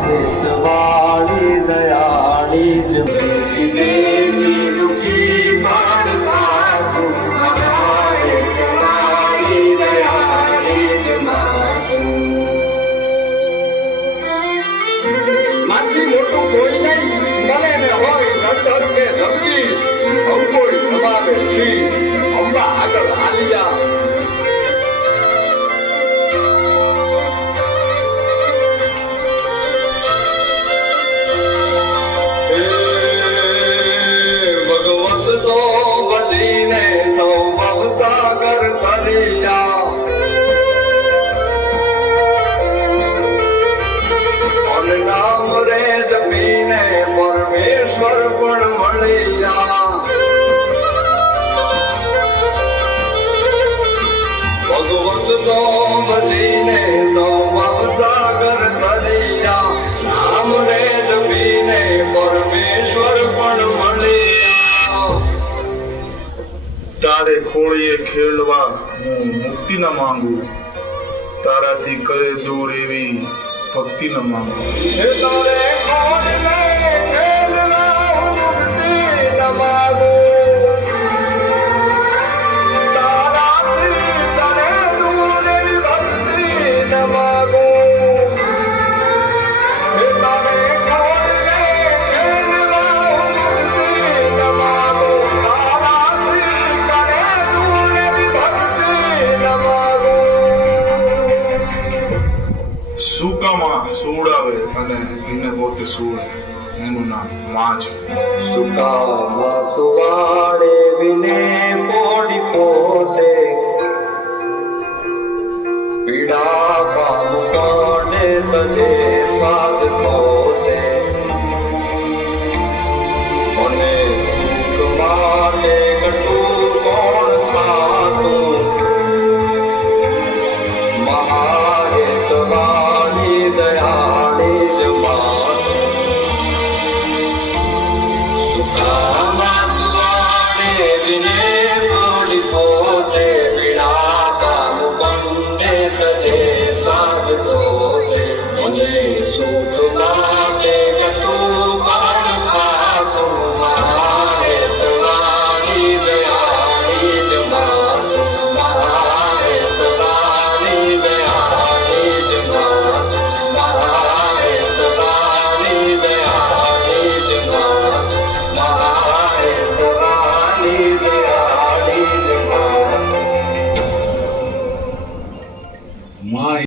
महाहितवाणी दयाणी देवी दुखी मानता महाहितवाणी दयाणी माथी मोटू कोई नहीं भले ने होय नंदर के जगदीश हम कोई दबावे छी अम्बा આગળ હાલી જા सागर तरिया और नाम रे जपीने परमेश्वर पण मळिया भगवत तो बदीने सौ सागर तरिया नाम रे जपीने परमेश्वर पण मळिया तारे खोड़िए खेलवा हूँ मुक्ति न मांगू तारा थी करे दूर एवी भक्ति न मांगू तारे खोड़िए खेलवा हूँ मुक्ति न मांगू तारा थी करे दूर एवी भक्ति न मांगू तारे સુકામાં સુવડાવે અને એને પોતે સુવડે એનું નામ માં છે સુકામાં સુવાડે વિને પોડી પોતે પીડા પામ કાંડે સજે સ્વાદ પોતે મને સુખ માટે કટું કોણ થાતું महाहितवाणी दयाणी जमात सुखामा सुवाणे विने पोड़ी पोते पीड़ा पाम कंडे सजे साध तोते मने सुख माटे कटु काण खातो महाहितवाणी दयाणी जमात महाहितवाणी दयाणी जमात महाहितवाणी दयाणी जमात महाहितवाणी दयाणी जमात